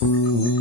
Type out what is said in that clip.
Uhum.